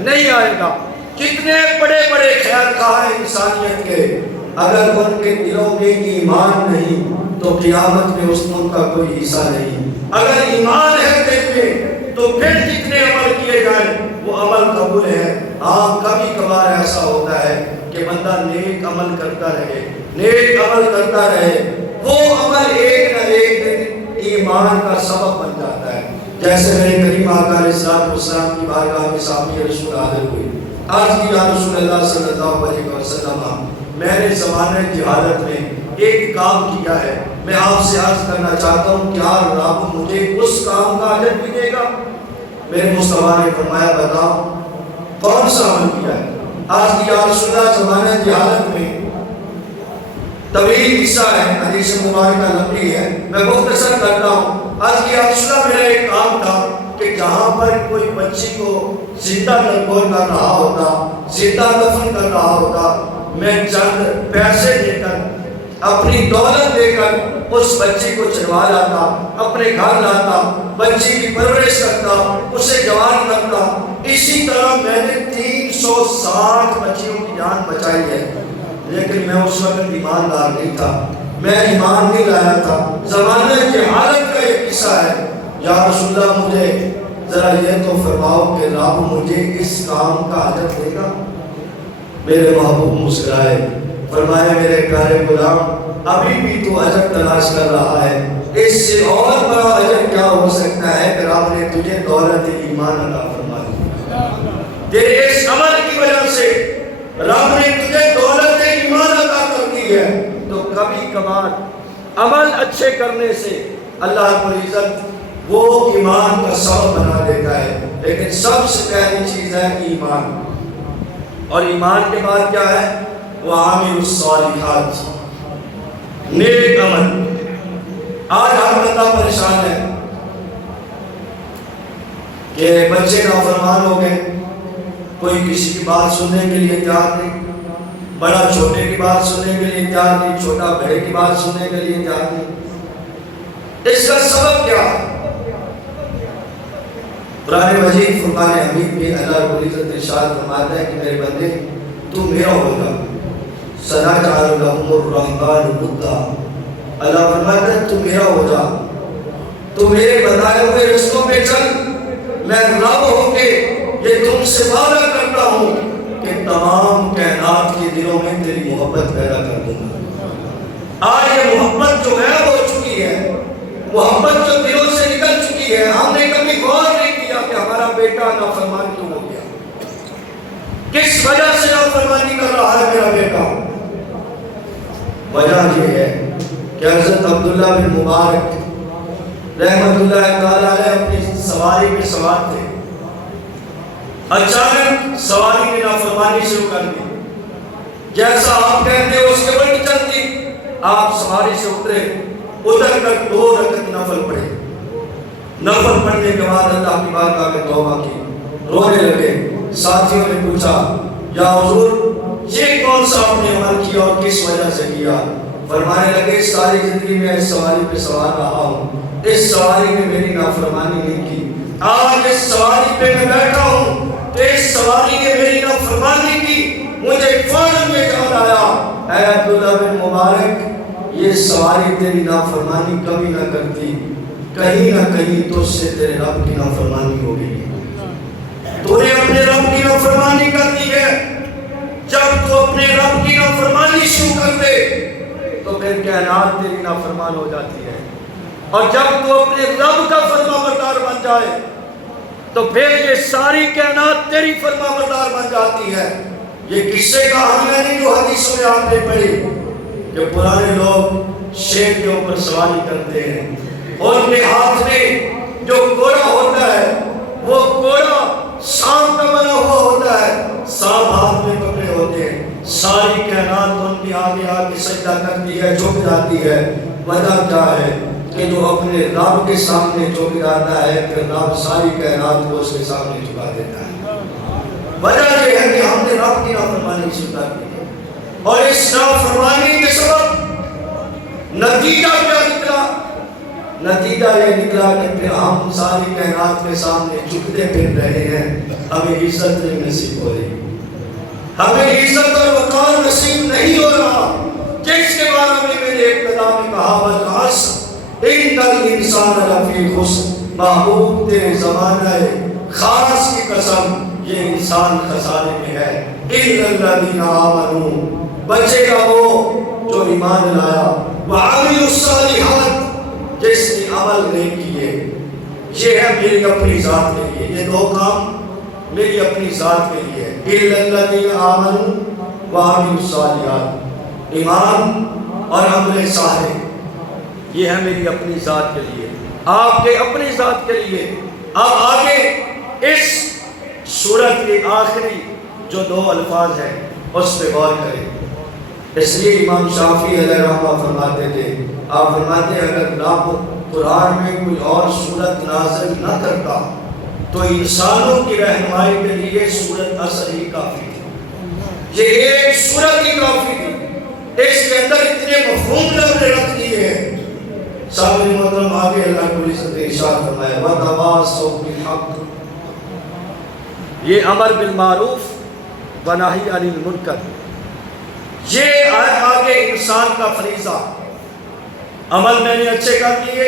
نہیں آئے گا۔ کتنے بڑے بڑے خیر خواہ انسانیت کے اگر ان کے دلوں میں ایمان نہیں تو قیامت میں اس میں ان کا کوئی حصہ نہیں۔ اگر ایمان ہے دل میں تو پھر جتنے عمل کیے جائیں وہ عمل قبول ہے۔ ہاں کبھی کبھار ایسا ہوتا ہے کہ بندہ نیک عمل کرتا رہے، نیک عمل کرتا رہے، وہ عمل ایک نہ ایک دن ایمان کا سبب بن جاتا ہے۔ جیسے میرے کریم آقا علیہ السلام کی بارگاہ میں صحابی رسول حاضر ہوئی، عرض کی یا رسول اللہ صلی اللہ علیہ وسلم میں نے زمانہ جہالت میں ایک کام کیا ہے، میں آپ سے عرض کرنا چاہتا ہوں کیا رب مجھے اس کام کا اجر بھی دے گا؟ میرے مصطفیٰ نے فرمایا بتاؤ کون سا عمل کیا ہے؟ عرض کی یا رسول اللہ زمانہ جہالت میں طویل قصہ ہے، حدیث مبارکہ لمبی ہے، میں مختصر کرتا ہوں۔ عرض کی یا رسول اللہ میرا ایک کام تھا کہ جہاں پر کوئی بچی کو زندہ لنگور کر رہا ہوتا، زندہ دفن کر رہا ہوتا، میں چند پیسے دے کر اپنی دولت دے کر اس بچی کو چڑھوا لاتا، اپنے گھر لاتا، بچی کی پرورش کرتا، اسے جوان کرتا۔ اسی طرح میں نے 360 بچیوں کی جان بچائی ہے، لیکن میں اس وقت ایماندار نہیں تھا، میں ایمان نہیں لایا تھا۔ زمانہ جہالت کا یہ قصہ ہے۔ یا رسول اللہ مجھے ذرا یہ تو فرماؤ کہ رب مجھے اس کام کا اجر دے گا؟ میرے محبوب مسکرائے، فرمایا میرے پیارے غلام ابھی بھی تو اجر تلاش کر رہا ہے، اس سے اور بڑا اجر کیا ہو سکتا ہے کہ رب نے تجھے دولت ایمان عطا فرما دی۔ تیرے اس عمل کی وجہ سے رب نے تجھے دولت ایمان عطا کر دی ہے۔ تو کبھی کبھار عمل اچھے کرنے سے اللہ رب العزت وہ ایمان کا سبب بنا دیتا ہے، لیکن سب سے پہلی چیز ہے ایمان، اور ایمان کے بعد کیا ہے؟ وَعَامِلُ الصَّالِحَاتِ، نیک عمل۔ آج ہر بندہ پریشان ہے کہ بچے نافرمان ہو گئے، کوئی کسی کی بات سننے کے لیے تیار نہیں، بڑا چھوٹے کی بات سننے کے لیے تیار نہیں، چھوٹا بڑے کی بات سننے کے لیے تیار نہیں۔ اس کا سبب کیا ہے؟ قرآن مجید فرقان حمید میں اللہ رب العزت ارشاد فرماتا ہے کہ میرے بندے تو میرا ہوگا، سَنَجْعَلُ لَهُمُ الرَّحْمَنُ وُدًّا، اللہ فرماتا ہے تو میرا ہو جا، تو میرے بتائے ہوئے رستوں پہ چل، میں رب ہو کے یہ تم سے وعدہ کرتا ہوں کہ تمام کائنات کے دلوں میں تیری محبت پیدا کر دوں گا۔ آج یہ محبت جو ہے ہو چکی ہے، محبت جو دلوں سے نکل چکی ہے، ہم نے کبھی غور نہیں کیا کہ ہمارا بیٹا نافرمان کیوں ہو گیا، کس وجہ سے نافرمانی کر رہا ہے میرا بیٹا۔ وجہ یہ ہے کہ حضرت عبداللہ بن مبارک رحمت اللہ تعالیٰ علیہ اپنی سواری پہ سوار تھے، اچانک سواری کی نافرمانی شروع کر دی، جیسا آپ کہتے ہو اس کے الٹ چلتی۔ آپ سواری سے اترے، اتر کر 2 رکعت نفل پڑھے، نفل پڑھنے کے بعد اللہ کی بارگاہ میں توبہ کی، رونے لگے۔ ساتھیوں نے پوچھا یا حضور یہ کون سا آپ نے عمل کیا اور کس وجہ سے کیا؟ فرمانے لگے ساری زندگی میں اس سواری پہ سوار رہا ہوں، اس سواری نے میری نافرمانی نہیں کی، آج اس سواری پہ میں بیٹھا ہوں تو اس سواری نے میری نافرمانی کی، مجھے فوراً میں یاد آیا اے عبداللہ بن مبارک یہ سواری تیری نافرمانی کبھی نہ کرتی، کہیں نہ کہیں تو اس سے تیرے رب کی نافرمانی ہو گئی ہے، تو نے اپنے رب کی نافرمانی کر دی ہے۔ جب تو اپنے رب کی نافرمانی شروع کر دے تو پھر کائنات تیری نافرمان ہو جاتی ہے، اور جب تو اپنے رب کا فرما بردار بن جائے تو پھر یہ ساری کائنات تیری فرما بردار بن جاتی ہے۔ یہ قصے کہانیاں نہیں جو حدیثوں میں آپ نے پڑھی کہ پرانے لوگ شیر کے اوپر سواری کرتے ہیں، اور ان کے ہاتھ میں جو گھوڑا ہوتا ہے وہ گھوڑا سانپ کا بنا ہوا ہوتا ہے، سانپ ہاتھ میں پکڑے ہوتے ہیں، ساری کائنات ان کے آگے آگے سجدہ کرتی ہے، جھک جاتی ہے۔ وجہ کیا ہے کہ جو اپنے رب کے سامنے جھک جاتا ہے پھر رب ساری کائنات کو اس کے سامنے جھکا دیتا ہے۔ وجہ یہ ہے کہ ہم نے رب کی نافرمانی شروع کی ہے، اور اس نافرمانی کے سبب نتیجہ کیا نکلا؟ نتیجہ یہ نکلا کہ پھر ہم ساری کائنات کے سامنے جھکتے پھر رہے ہیں، ہمیں عزت نہیں نصیب ہو رہی، ہمیں عزت اور وقار نصیب نہیں ہو رہا، جس کے بارے میں میں نے ابتدا میں کہا والعصر ان الانسان لفی خسر، محبوب تیرے زمانہ خاص کی قسم یہ انسان خسارے میں ہے، الا الذین آمنوا، بچے گا وہ جو ایمان لایا، وعملوا الصالحات، جس نے عمل نہیں کیے۔ یہ ہے میری اپنی ذات کے لیے، یہ 2 کام میری اپنی ذات کے لیے ہے، الا الذین آمنوا وعملوا الصالحات، ایمان اور عمل صالح، یہ ہے میری اپنی ذات کے لیے، آپ کے اپنی ذات کے لیے۔ اب آگے اس سورت کے آخری جو 2 الفاظ ہیں اس پہ غور کریں۔ اس لیے امام شافعی علیہ رحمہ فرماتے تھے، آپ فرماتے ہیں اگر رب قرآن میں کوئی اور سورت نازل نہ کرتا تو انسانوں کی رہنمائی کے لیے سورت اصل ہی کافی تھی، یہ ایک سورت ہی کافی تھی، اس کے اندر اتنے مفہوم رکھ دیے ہیں۔ سامنے محترم آگے اللہ کو عزت ارشاد فرمایا وَتَوَاصَوْا بِالْحَقِّ، یہ امر بالمعروف و نہی عن المنکر، یہ آگے انسان کا فریضہ، عمل میں نے اچھے کر دیے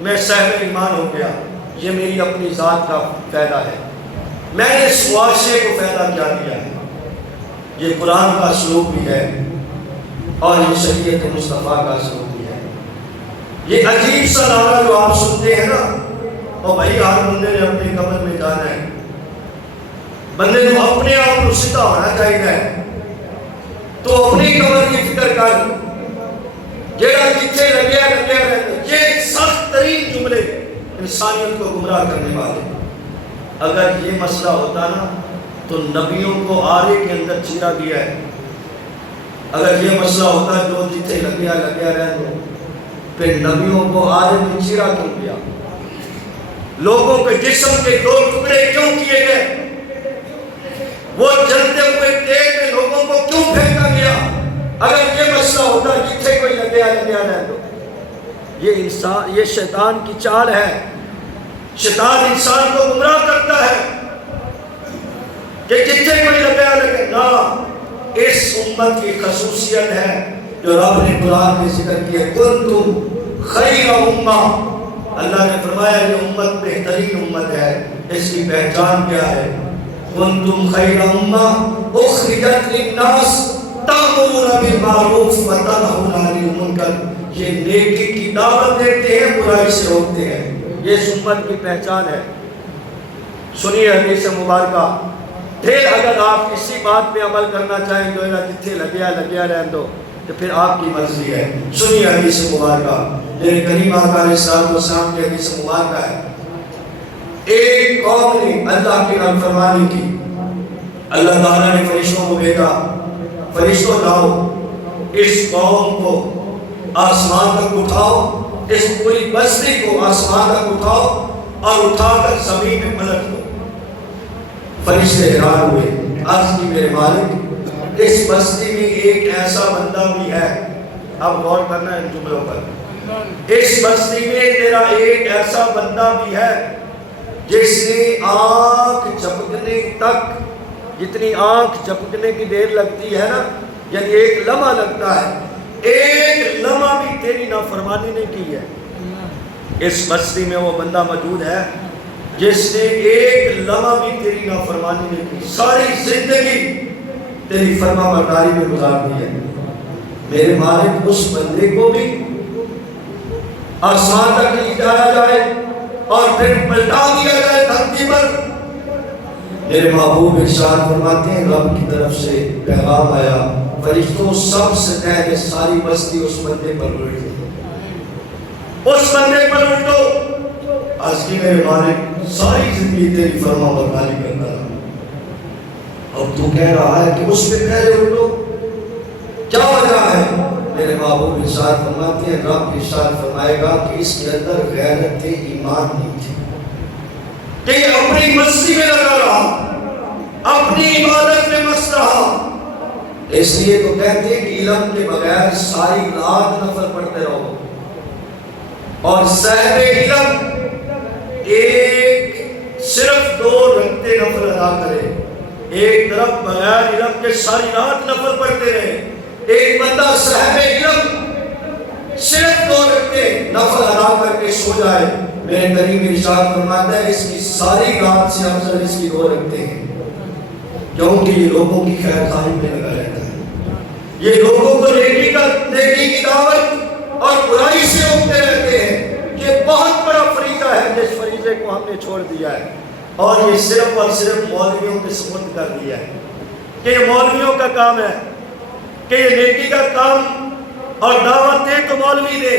میں صاحب ایمان ہو گیا، یہ میری اپنی ذات کا فائدہ ہے، میں نے اس معاشرے کو فائدہ کیا دیا ہے، یہ قرآن کا سلوک بھی ہے اور یہ شریعت مصطفیٰ کا سلوک بھی ہے۔ یہ عجیب سا نعرہ جو آپ سنتے ہیں نا، اور بھائی ہر بندے نے اپنی قبر میں جانا ہے، بندے کو اپنے آپ کو سیدھا ہونا چاہیے، تو اپنی قبر کی فکر کر، جیڑا جتھے لگیا رہتا۔ یہ سخت ترین جملے انسانیت کو گمراہ کرنے والے۔ اگر یہ مسئلہ ہوتا نا تو نبیوں کو آرے کے اندر چیرا دیا ہے۔ اگر یہ مسئلہ ہوتا جو جتھے لگیا رہ دو، پھر نبیوں کو آرے میں چیرا کیوں کیا؟ لوگوں کے جسم کے دو ٹکڑے کیوں کیے گئے؟ وہ جلتے ہوئے تیل میں لوگوں کو کیوں پھینکا گیا؟ اگر یہ مسئلہ ہوتا جتھے کوئی لگیا رہ دو۔ یہ شیطان کی چال ہے۔ شیطان انسان کو گمراہ کرتا ہے کہ جتھے کوئی لگے نا۔ اس امت کی خصوصیت ہے جو رب نے قرآن میں ذکر کی ہے، کنتم خیر امہ۔ اللہ نے فرمایا یہ امت بہترین امت ہے۔ اس کی پہچان کیا ہے؟ کنتم خیر امہ اخرجت للناس تأمرون بالمعروف وتنہون عن المنکر۔ یہ نیکی کی دعوت دیتے ہیں، برائی سے روکتے ہیں۔ یہ اس امت کی پہچان ہے۔ سنیے حدیث مبارکہ، پھر اگر آپ کسی بات پہ عمل کرنا چاہیں جو جتھے لگیا رہ دو، تو پھر آپ کی مرضی ہے۔ سنیے حدیث مبارکہ، میرے کریم آقا علیہ السلام کی حدیث مبارکہ ہے۔ ایک قوم نے اللہ کی نافرمانی کی، اللہ تعالیٰ نے فرشتوں کو بھیجا، فرشتوں لاؤ اس قوم کو آسمان تک اٹھاؤ، اس پوری بستی کو آسمان تک اٹھاؤ اور اٹھا کر زمین میں پلٹ دو۔ فرشتے حیران ہوئے، عرض کی میرے مالک اس بستی میں ایک ایسا بندہ بھی ہے، اب غور کرنا ان جملوں پر، اس بستی میں تیرا ایک ایسا بندہ بھی ہے جس نے آنکھ جھپکنے تک، جتنی آنکھ جھپکنے کی دیر لگتی ہے نا، یعنی ایک لمحہ لگتا ہے، ایک لمحہ بھی تیری نافرمانی نہیں کی ہے۔ اس بستی میں وہ بندہ موجود ہے جس نے ایک لمحہ بھی تیری نافرمانی نہیں کی، ساری زندگی تیری فرما برداری میں گزار دی ہے۔ میرے مالک اس بندے کو بھی آسمان تک لے جایا جائے اور پھر پلٹا دیا جائے دھرتی پر۔ میرے محبوب ارشاد فرماتے ہیں رب کی طرف سے پیغام آیا، فرشتوں سب سے پہلے ساری بستی اس بندے پر الٹ دو، اس بندے پر الٹو۔ آج کی میرے مالک ساری زندگی تیری فرما برداری کرتا رہا، اب تو کہہ رہا ہے کہ اس پہ پہلے الٹو، کیا وجہ ہے؟ میرے محبوب ارشاد فرماتے ہیں رب ارشاد فرمائے گا کہ اس کے اندر غیرت ایمان نہیں تھی، کہ یہ اپنی مستی میں لگا رہا، اپنی عبادت میں مست رہا۔ اس لیے تو کہتے ہیں کہ علم کے بغیر ساری رات نفل پڑھتے رہو، اور صاحب علم ایک صرف 2 رکعتیں نفل ادا کرے، ایک طرف بغیر علم کے ساری رات نفل پڑھتے رہے، ایک بندہ صاحب علم صرف 2 رکعتیں نفل ادا کر کے سو جائے، میرے کریم ارشاد فرماتا ہے اس کی ساری رات سے افضل اس کی 2 رکعتیں ہیں، کیونکہ یہ لوگوں کی خیر خواہی میں لگا رہتا ہے، یہ لوگوں کو نیکی کی دعوت اور برائی سے روکتے رہتے ہیں۔ یہ بہت بڑا فریضہ ہے جس فریضے کو ہم نے چھوڑ دیا ہے، اور یہ صرف اور صرف مولویوں کے سپرد کر دیا ہے کہ یہ مولویوں کا کام ہے کہ یہ نیکی کا کام اور دعوت دے تو مولوی دے،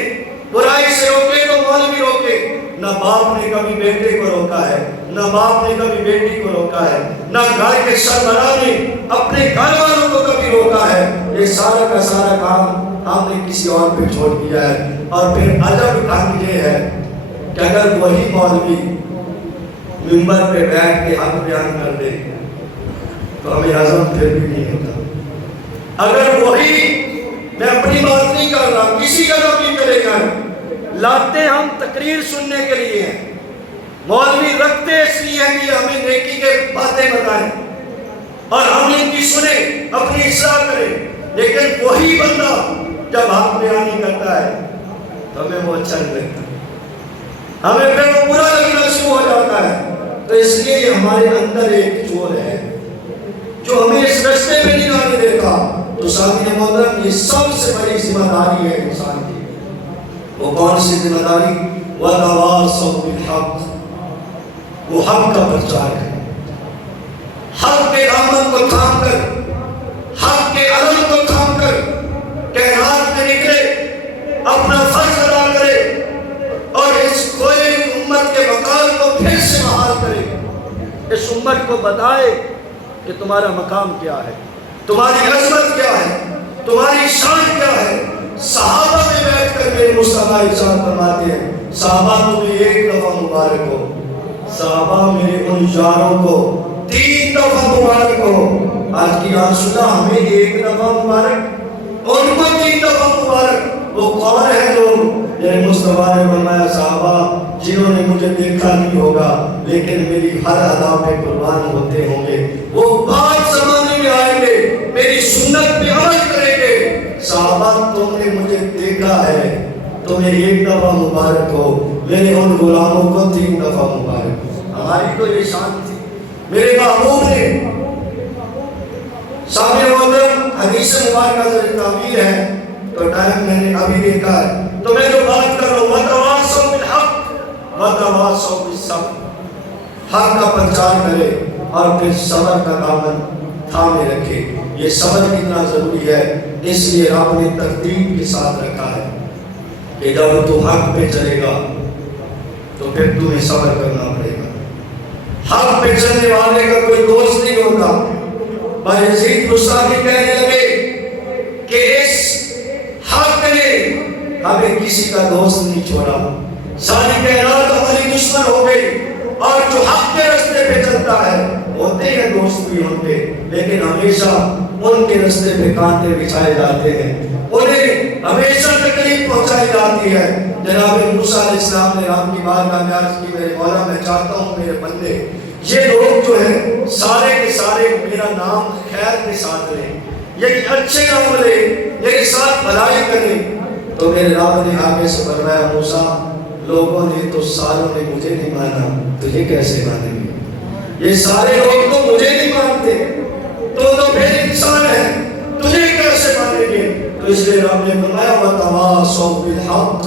برائی سے روکے تو مولوی روکے۔ نہ باپ نے کبھی بیٹے کو روکا ہے، نہ باپ نے کبھی بیٹی کو روکا ہے، نہ گھر کے سربراہ نے اپنے گھر والوں کو کبھی روکا ہے۔ یہ سارا کا سارا کام ہم نے کسی اور پہ چھوڑ دیا ہے۔ اور پھر عجب ڈھنگ یہ ہے کہ اگر وہی مولوی منبر پہ بیٹھ کے حق بیان کر دے تو ہمیں ہضم پھر بھی نہیں ہوتا۔ اگر وہی، میں اپنی بات نہیں کر رہا، کسی جگہ بھی کرے گا، لاتے ہم تقریر سننے کے لیے ہیں، مولوی رکھتے اس لیے ہیں کہ ہمیں نیکی کے باتیں بتائیں اور ہم ان کی سنیں، اپنی اصلاح کریں، لیکن وہی بندہ جب حق بیانی کرتا ہے تو ہمیں وہ اچھا نہیں لگتا، ہمیں پھر وہ برا لگنا شروع ہو جاتا ہے۔ تو اس لیے ہمارے اندر ایک چور ہے جو ہمیں اس رستے میں نہیں آنے دیتا، تو ساتھی محترم یہ سب سے بڑی ذمہ داری ہے انسان کی۔ وہ کون سی ذمہ داری؟ وَتَوَاصَوْا بِالْحَقِّ، وہ حق کا پرچار کرے، حق کے دامن کو تھام کر، حق کے علم کو تھام کر کائنات میں نکلے، اپنا فرض ادا کرے اور اس کھوئی امت کے مقام کو پھر سے بحال کرے، اس امت کو بتائے کہ تمہارا مقام کیا ہے، تمہاری عظمت کیا ہے، تمہاری شان کیا ہے۔ صحابہ میں بیٹھ کر میرے مصطفیٰ ارشاد فرماتے ہیں، صحابہ تمہیں ایک دفعہ مبارک ہو، صحابہ میرے ان یاروں کو 3 دفعہ مبارک ہو۔ آج کی رسولہ ہمیں ایک دفعہ مبارک، ان کو 3 دفعہ مبارک۔ وہ کون ہے لوگ؟ میرے مصطفیٰ نے فرمایا صحابہ جنہوں نے مجھے دیکھا نہیں ہوگا لیکن میری ہر ادا پہ قربان ہوتے ہوں گے، وہ بعد زمانے میں آئیں گے، میری سنت پہ عمل کریں گے۔ صحابہ تم نے مجھے دیکھا ہے، تمہیں ایک دفعہ مبارک ہو، میرے ان غلاموں کو 3 دفعہ مبارک ہو۔ ہماری تو یہ شان تھی۔ میرے محبوب نے سامنے محترم حدیث مبارکہ سے تعبیر ہے، تو ٹائم میں نے ابھی دیکھا ہے، تو میں جو بات کر رہا ہوں وَتَوَاصَوْا بِالْحَقِّ وَتَوَاصَوْا بِالصَّبْرِ، حق کا پرچار کرے اور پھر صبر کا دامن تھامے رکھے۔ یہ صبر کتنا ضروری ہے، اس لیے رب نے ترتیب کے ساتھ رکھا ہے کہ جب تو حق پہ چلے گا تو پھر تمہیں صبر کرنا پڑے گا۔ حق پہ چلنے والے کا کوئی دوست نہیں ہوتا۔ بایزید بستامی کہنے لگے کہ اس حق نے ہمیں کسی کا دوست نہیں چھوڑا، ساری کائنات ہماری دشمن ہو گئی، اور جو حق کے رستے پہ چلتا ہے ہوتے ہیں دوست بھی ان کے، لیکن ہمیشہ ان کے رستے پہ کانٹے بچھائے جاتے ہیں، انہیں ہمیشہ تکلیف پہنچائی جاتی ہے۔ جناب موسیٰ علیہ السلام نے آپ کی بارگاہ میں عرض کی، میرے مولا میں چاہتا ہوں میرے بندے یہ لوگ جو ہیں سارے کے سارے میرا نام خیر کے ساتھ لیں، یہ اچھے نام لیں، میرے ساتھ بھلائی کریں۔ تو میرے رب نے آگے سے فرمایا موسیٰ لوگوں نے تو ساروں نے مجھے نہیں مانا، تجھے کیسے مانیں گے؟ یہ سارے لوگ تو مجھے نہیں مانتے، تو پھر انسان ہے، تجھے کیسے مانیں گے؟ تو اس لیے رب نے فرمایا وَتَوَاصَوْا بِالْحَقِّ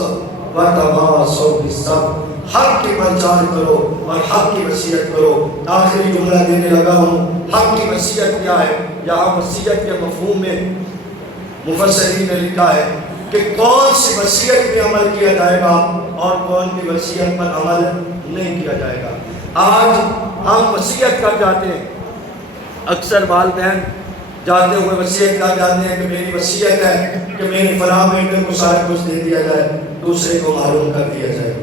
وَتَوَاصَوْا بِالصَّبْرِ، حق کی پرچار کرو اور حق کی وصیت کرو۔ آخری جملہ دینے لگا ہوں، حق کی وصیت کیا ہے؟ یہاں وصیت کے مفہوم میں مفسرین نے لکھا ہے کہ کون سی وصیت پہ عمل کیا جائے گا اور کون کی وصیت پر عمل نہیں کیا جائے گا۔ آج ہم وصیت کر جاتے ہیں، اکثر والدین جاتے ہوئے وصیت کر جاتے ہیں کہ میری وصیت ہے کہ میرے فلاں بیٹے کو سارا کچھ دے دیا جائے، دوسرے کو محروم کر دیا جائے،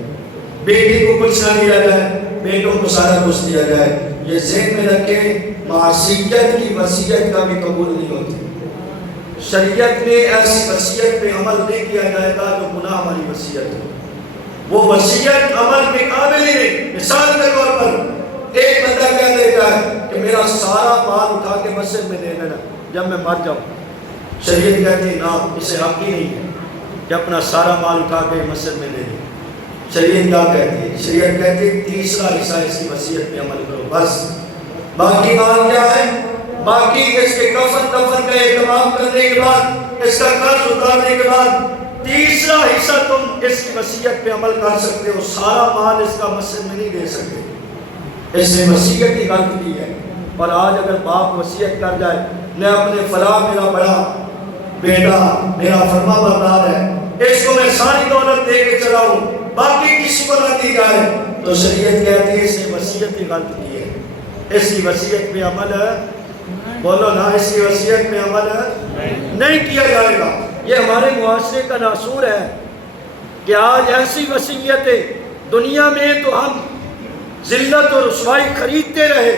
بیٹی کو کچھ نہ دیا جائے، بیٹوں کو سارا کچھ دیا جائے۔ یہ ذہن میں رکھیں، معصیت کی وصیت کا بھی قبول نہیں ہوتی۔ شریعت میں ایسی وصیت پہ عمل نہیں کیا جائے گا جو گناہ والی وصیت ہو، وہ وصیت عمل کے قابل ہی نہیں۔ مثال کے طور پر ایک بندہ کہہ دیتا ہے کہ میرا سارا مال اٹھا کے مسجد میں دے دینا جب میں مر جاؤں، شریعت کہتی ہے نا، اسے حق ہی نہیں ہے کہ اپنا سارا مال اٹھا کے مسجد میں دے دے۔ شریعت کیا کہتی ہے؟ شریعت کہتی ہے تیسرا حصہ اس کی وصیت پہ عمل کرو، بس باقی مال کیا ہے؟ باقی اس کے کفن دفن کا اہتمام کرنے کے بعد، اس کا قرض اتارنے کے بعد تیسرا حصہ تم اس کی وصیت پہ عمل کر سکتے ہو، سارا مال اس کا مسجد میں نہیں دے سکتے۔ اس نے وصیت ہی غلط کی ہے۔ اور آج اگر باپ وصیت کر جائے میں اپنے فلاں میرا بڑا بیٹا میرا فرما بردار ہے، اس کو میں ساری دولت دے کے چلا ہوں، باقی کسی کو نہ دی جائے، تو شریعت کہتی ہے اس نے وصیت ہی غلط کی ہے، اس کی وصیت پہ عمل بولو نا، اس کی وصیت پہ عمل نہیں کیا جائے گا۔ یہ ہمارے معاشرے کا ناصور ہے کہ آج ایسی وصیتیں دنیا میں تو ہم ذلت اور رسوائی خریدتے رہے،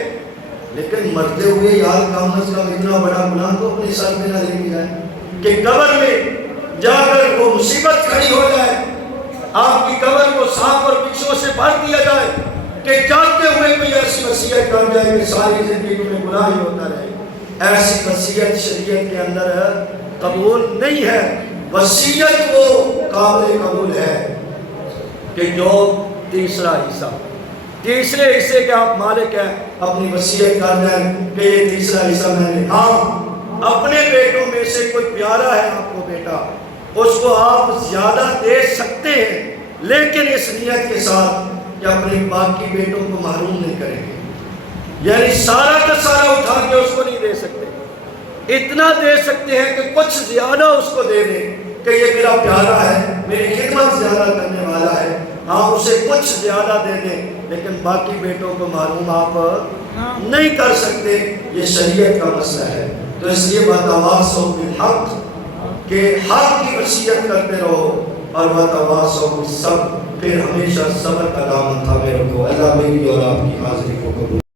لیکن مرتے ہوئے یار کم از کم اتنا بڑا گناہ تو اپنے سر پہ نہ لے کے جائے کہ قبر میں جا کر وہ مصیبت کھڑی ہو جائے، آپ کی قبر کو سانپ اور بچھوؤں سے بھر دیا جائے کہ جاتے ہوئے کوئی ایسی وصیت کر جائے کہ ساری زندگی میں گناہ ہی ہوتا رہے۔ ایسی وصیت شریعت کے اندر قبول نہیں ہے۔ وصیت وہ قابل قبول ہے کہ جو تیسرا حصہ، تیسرے حصے کے آپ مالک ہیں، اپنی وصیت کر دیں کہ یہ تیسرا حصہ میں نے، ہاں اپنے بیٹوں میں سے کوئی پیارا ہے آپ کو بیٹا، اس کو آپ زیادہ دے سکتے ہیں، لیکن اس نیت کے ساتھ کہ اپنے باقی بیٹوں کو محروم نہیں کریں گے، یعنی سارا کا سارا اٹھا کے اس کو نہیں دے سکتے، اتنا دے سکتے ہیں کہ کچھ زیادہ اس کو دے دیں کہ یہ میرا پیارا ہے، میری خدمت زیادہ کرنے والا ہے، ہاں اسے کچھ زیادہ دے دیں، لیکن باقی بیٹوں کو معلوم آپ نہیں کر سکتے، یہ شریعت کا مسئلہ ہے۔ تو اس لیے وَتَوَاصَوْا بِالْحَقِّ کہ حق کی وصیت کرتے رہو، اور وَتَوَاصَوْا بِالصَّبْرِ پھر ہمیشہ صبر کا دامن تھامے رکھو۔ اللہ میری اور آپ کی حاضری کو قبول